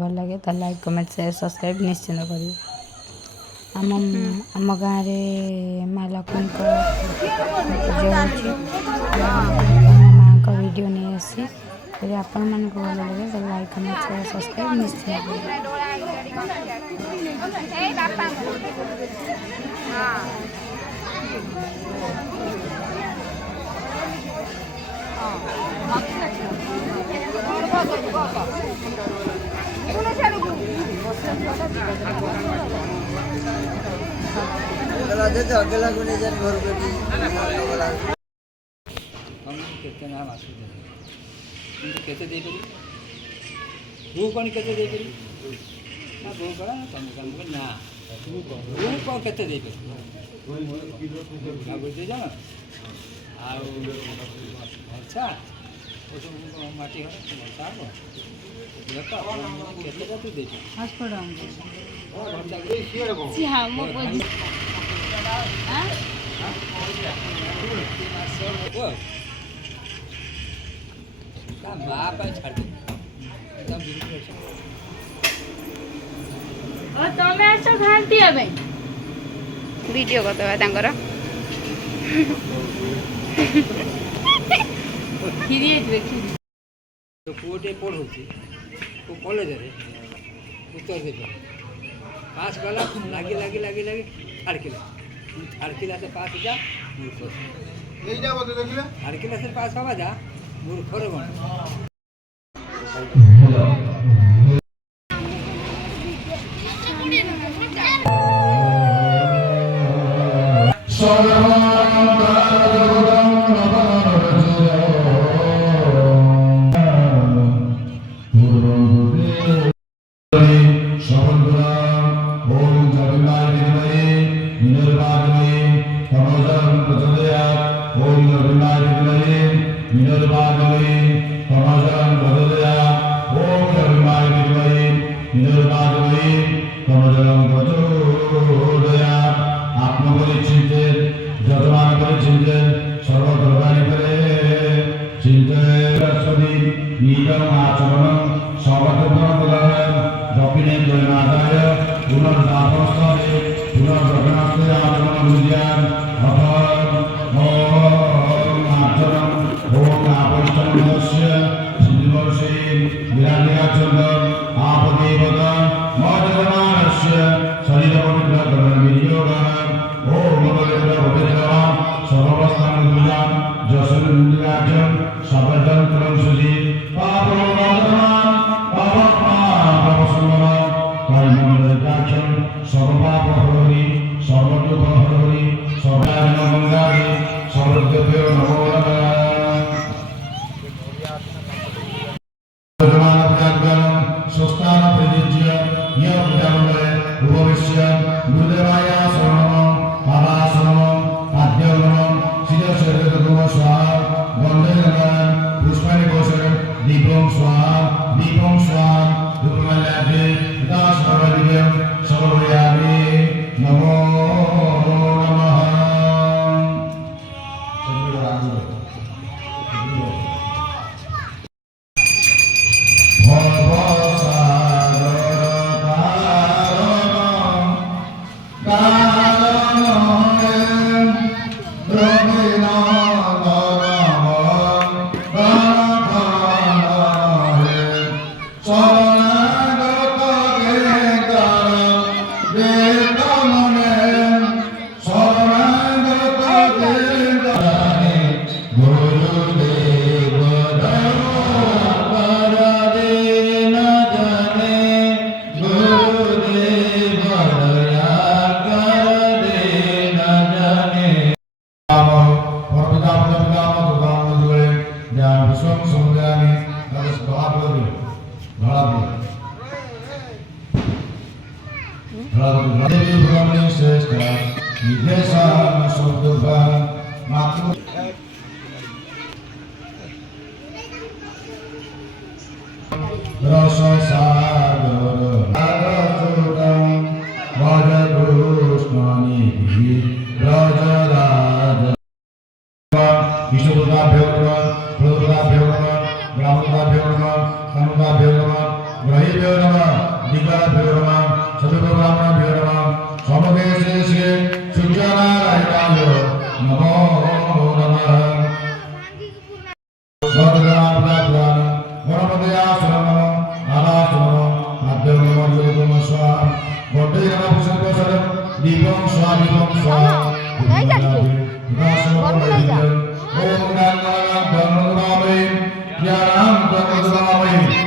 ଭଲ ଲାଗେ ତାହେଲେ ଲାଇକ୍ କମେଣ୍ଟ ସେୟାର ସବସ୍କ୍ରାଇବ୍ ନିଶ୍ଚିନ୍ତ କରିବେ। ଆମ ଗାଁରେ ମା ଲକ୍ଷ୍ମୀଙ୍କ ପୂଜା ହେଉଛି। ଆମ ମାଆଙ୍କ ଭିଡ଼ିଓ ନେଇ ଆସିଛି। ଯଦି ଆପଣମାନଙ୍କୁ ଭଲ ଲାଗେ ତାହେଲେ ଲାଇକ୍ କମେଣ୍ଟ ସେୟାର ସବସ୍କ୍ରାଇବ୍ ନିଶ୍ଚିନ୍ତ କରିବେ। କେତେ ନାମ ଆସୁଛନ୍ତି କିନ୍ତୁ କେତେ ଦେଇପାରିବି ତୁ କ'ଣ କେତେ ଦେଇପାରିବି ନା ବୋଉ କର ନା ତମେ କାମ ନା ତୁ କ'ଣ କେତେ ଦେଇପାରିବୁ ବୁଝିଛ ନା ଆଉ ଭଲସା ମାଟି ଘର ଭଲସା ହବ କେତେଟା ତୁ ଦେଇପାରିବୁ ମା ପାଇଁ ଛାଡ଼ି ତମେ ଆସ ଘାଣ୍ଟିବା ପାଇଁ ଭିଡ଼ିଓ କରିଦେବା ତାଙ୍କର କ୍ଷୀରି ହେଇଯିବେ କ୍ଷୀରି ପୁଅଟିଏ ପଢ଼ଉଛି କଲେଜରେ ଉତ୍ତର ଦେବେ ପାସ୍ କଲା ଲାଗି ଲାଗି ଲାଗି ଲାଗି ଛାଡ଼କିଲା ସେ ପାସ୍ ଯା ଛାଡ଼କିଲା ସେ ପାସ୍ ହବା ଯା ମୂର୍ଖର କ'ଣ Vishnu Durga Bhagwan, Prabhupada Bhagwan, देव्यो नमः दिग्गजभ्यो नमः सततब्राह्मणभ्यो नमः समदेशेषे सूर्यनारायणाय नमो नमः सर्वगणाप्राप्तान् गणपतयासुरं नारायणं नाद्यमोर्जोतम स्वाहा गोटेन पुष्पसरं दीपं स्वामिनं स्वाहा ओम गंगानां गंगामय ज्ञानां गंगामय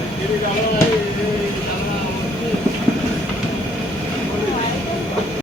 Ini kalau